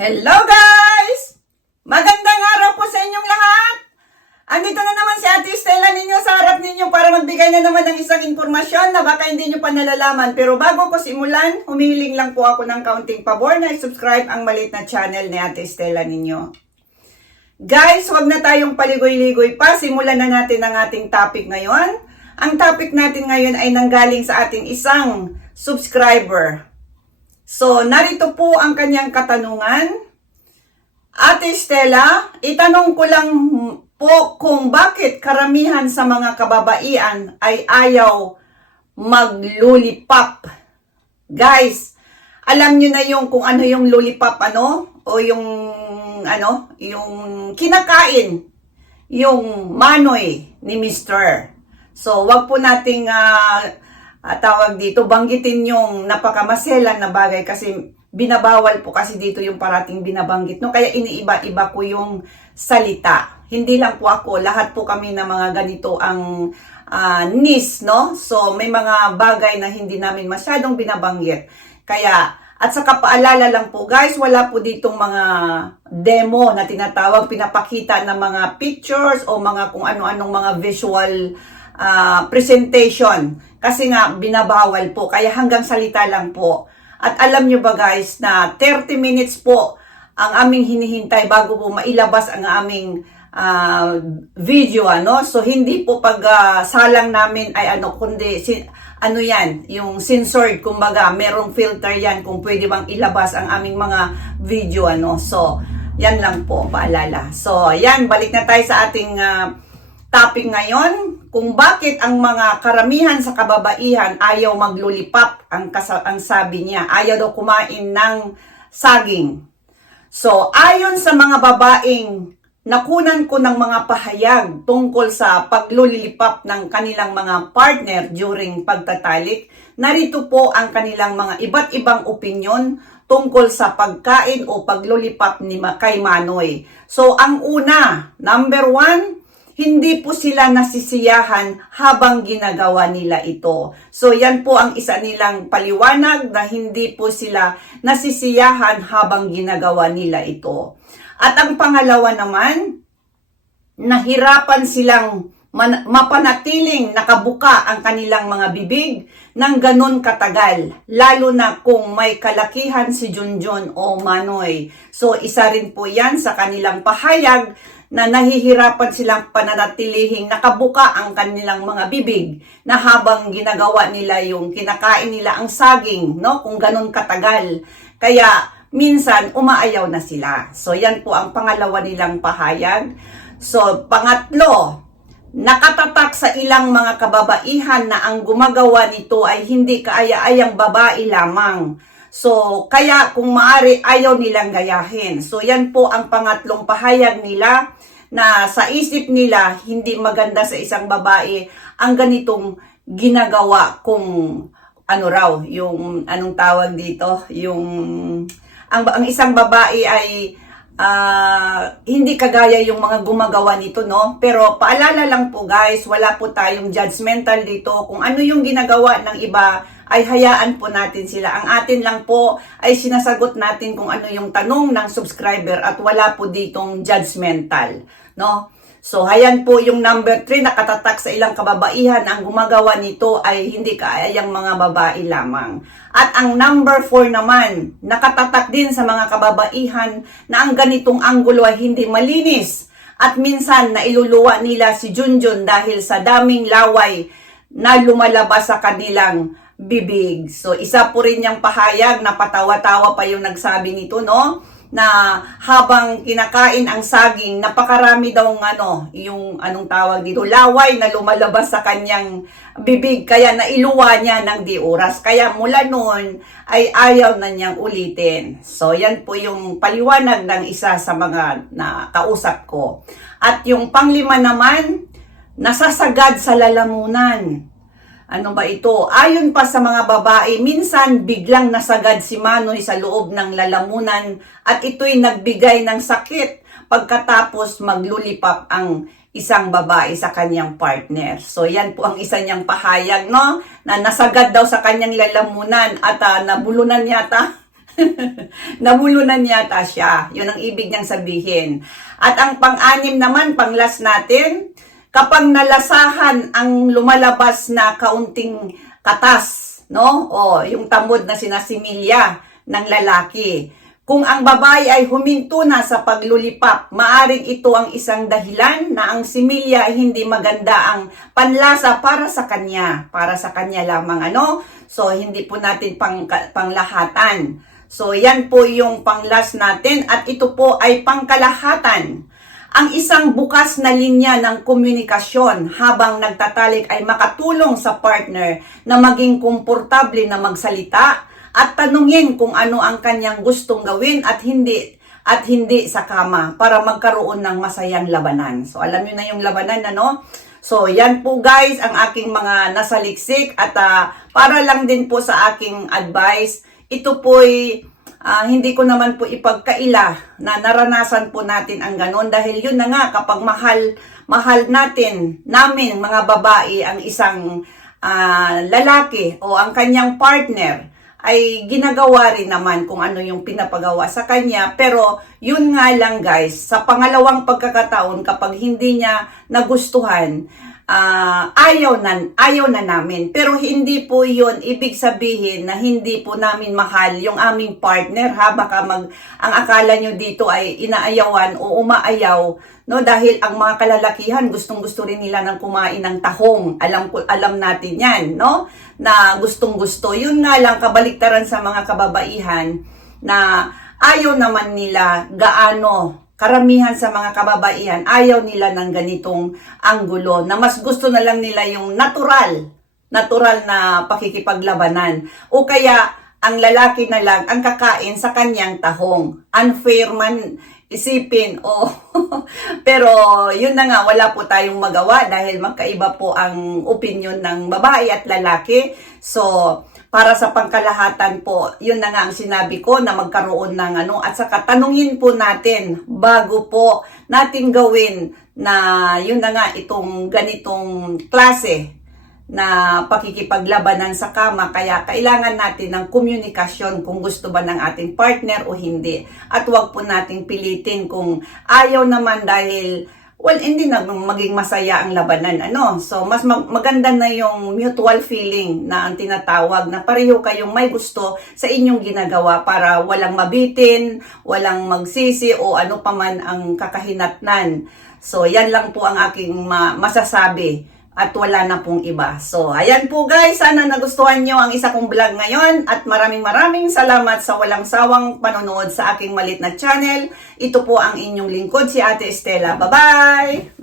Hello guys! Magandang araw po sa inyong lahat! Andito na naman si Ate Stella ninyo sa harap ninyo para magbigay na naman ng isang informasyon na baka hindi nyo pa nalalaman. Pero bago ko simulan, humihiling lang po ako ng kaunting pabor na subscribe ang maliit na channel ni Ate Stella ninyo. Guys, wag na tayong paligoy-ligoy pa. Simulan na natin ang ating topic ngayon. Ang topic natin ngayon ay nanggaling sa ating isang subscriber. So, narito po ang kanyang katanungan. Ate Stella, itanong ko lang po kung bakit karamihan sa mga kababaian ay ayaw maglulipap. Guys, alam nyo na yung kung ano yung lollipop ano o yung ano, yung kinakain yung manoy ni Mr. So, wag po nating ah, ah, tawag dito, banggitin yung napakamaselan na bagay kasi binabawal po kasi dito yung parating binabanggit. No? Kaya iniiba-iba ko yung salita. Hindi lang po ako, lahat po kami na mga ganito ang ah, nis, no? So, may mga bagay na hindi namin masyadong binabanggit. Kaya, at saka paalala lang po guys, wala po ditong mga demo na tinatawag, pinapakita ng mga pictures o mga kung ano-anong mga visual ah, presentation. Kasi nga, binabawal po. Kaya hanggang salita lang po. At alam nyo ba guys na 30 minutes po ang aming hinihintay bago po mailabas ang aming ah, video ano? So hindi po pag ah, salang namin ay ano kundi si, ano yan yung censored. Kumbaga merong filter yan kung pwede bang ilabas ang aming mga video ano? So yan lang po paalala. So yan balik na tayo sa ating ah, topic ngayon kung bakit ang mga karamihan sa kababaihan ayaw maglulipap ang, kasa- ang sabi niya ayaw daw kumain ng saging So, ayon sa mga babaeng nakunan ko ng mga pahayag tungkol sa paglulilipap ng kanilang mga partner during pagtatalik, narito po ang kanilang mga iba't ibang opinyon tungkol sa pagkain o paglulipap ni kay Manoy. So, ang una, number one, hindi po sila nasisiyahan habang ginagawa nila ito. So yan po ang isa nilang paliwanag na hindi po sila nasisiyahan habang ginagawa nila ito. At ang pangalawa naman, nahirapan silang man- mapanatiling nakabuka ang kanilang mga bibig ng ganon katagal, lalo na kung may kalakihan si Junjun o Manoy. So isa rin po yan sa kanilang pahayag na nahihirapan silang pananatilihing nakabuka ang kanilang mga bibig na habang ginagawa nila yung kinakain nila ang saging, no? Kung ganon katagal. Kaya minsan umaayaw na sila. So yan po ang pangalawa nilang pahayag. So pangatlo, nakatatak sa ilang mga kababaihan na ang gumagawa nito ay hindi kaaya-ayang babae lamang. So, kaya kung maari, ayaw nilang gayahin. So, yan po ang pangatlong pahayag nila na sa isip nila, hindi maganda sa isang babae ang ganitong ginagawa kung ano raw, yung anong tawag dito, yung ang, ang isang babae ay ah, hindi kagaya yung mga gumagawa nito, no? Pero paalala lang po guys, wala po tayong judgmental dito. Kung ano yung ginagawa ng iba, ay hayaan po natin sila. Ang atin lang po ay sinasagot natin kung ano yung tanong ng subscriber at wala po ditong judgmental, no? So, hayan po yung number 3 nakatatak sa ilang kababaihan. Ang gumagawa nito ay hindi kaayang mga babae lamang. At ang number 4 naman, nakatatak din sa mga kababaihan na ang ganitong anggulo ay hindi malinis. At minsan nailuluwa nila si Junjun dahil sa daming laway na lumalabas sa kanilang bibig. So, isa po rin yung pahayag na patawa-tawa pa yung nagsabi nito, no? na habang kinakain ang saging, napakarami daw ng ano, yung anong tawag dito, laway na lumalabas sa kanyang bibig, kaya nailuwa niya ng di oras. Kaya mula noon ay ayaw na niyang ulitin. So yan po yung paliwanag ng isa sa mga na kausap ko. At yung panglima naman, nasasagad sa lalamunan. Ano ba ito? Ayon pa sa mga babae, minsan biglang nasagad si Manoy sa loob ng lalamunan at ito'y nagbigay ng sakit pagkatapos maglulipap ang isang babae sa kanyang partner. So yan po ang isa niyang pahayag, no? Na nasagad daw sa kanyang lalamunan at ah, nabulunan yata Nabulunan yata siya. Yun ang ibig niyang sabihin. At ang pang-anim naman, pang-last natin, kapag nalasahan ang lumalabas na kaunting katas, no? O, yung tamod na sinasimilya ng lalaki. Kung ang babae ay huminto na sa paglulipap, maaring ito ang isang dahilan na ang similya ay hindi maganda ang panlasa para sa kanya. Para sa kanya lamang, ano? So, hindi po natin pang, panglahatan. So, yan po yung panglas natin at ito po ay pangkalahatan. Ang isang bukas na linya ng komunikasyon habang nagtatalik ay makatulong sa partner na maging komportable na magsalita at tanungin kung ano ang kanyang gustong gawin at hindi at hindi sa kama para magkaroon ng masayang labanan. So alam niyo na yung labanan ano? So yan po guys ang aking mga nasaliksik at ah, para lang din po sa aking advice, ito po'y Ah, hindi ko naman po ipagkaila na naranasan po natin ang ganon. Dahil yun na nga kapag mahal mahal natin namin mga babae ang isang ah, lalaki o ang kanyang partner ay ginagawa rin naman kung ano yung pinapagawa sa kanya. Pero yun nga lang guys sa pangalawang pagkakataon kapag hindi niya nagustuhan ah, ayaw na ayaw na namin. Pero hindi po yon ibig sabihin na hindi po namin mahal yung aming partner ha? Baka mag ang akala nyo dito ay inaayawan o umaayaw no? Dahil ang mga kalalakihan gustong-gusto rin nila ng kumain ng tahong. Alam alam natin yan no? Na gustong-gusto yun nga lang kabaliktaran sa mga kababaihan na ayaw naman nila gaano karamihan sa mga kababaihan ayaw nila ng ganitong anggulo na mas gusto na lang nila yung natural natural na pakikipaglabanan. O kaya ang lalaki na lang ang kakain sa kanyang tahong. Unfair man isipin o pero yun na nga wala po tayong magawa dahil magkaiba po ang opinion ng babae at lalaki. So para sa pangkalahatan po, yun na nga ang sinabi ko na magkaroon ng ano. At saka tanungin po natin bago po natin gawin na yun na nga itong ganitong klase na pakikipaglabanan sa kama kaya kailangan natin ng komunikasyon kung gusto ba ng ating partner o hindi at wag po nating pilitin kung ayaw naman dahil well, hindi na maging masaya ang labanan. Ano? So, mas mag- maganda na yung mutual feeling na ang tinatawag na pareho kayong may gusto sa inyong ginagawa para walang mabitin, walang magsisi o ano pa man ang kakahinatnan. So, yan lang po ang aking ma- masasabi at wala na pong iba. So, ayan po guys, sana nagustuhan nyo ang isa kong vlog ngayon at maraming maraming salamat sa walang sawang panonood sa aking malit na channel. Ito po ang inyong lingkod, si Ate Estela. Bye-bye!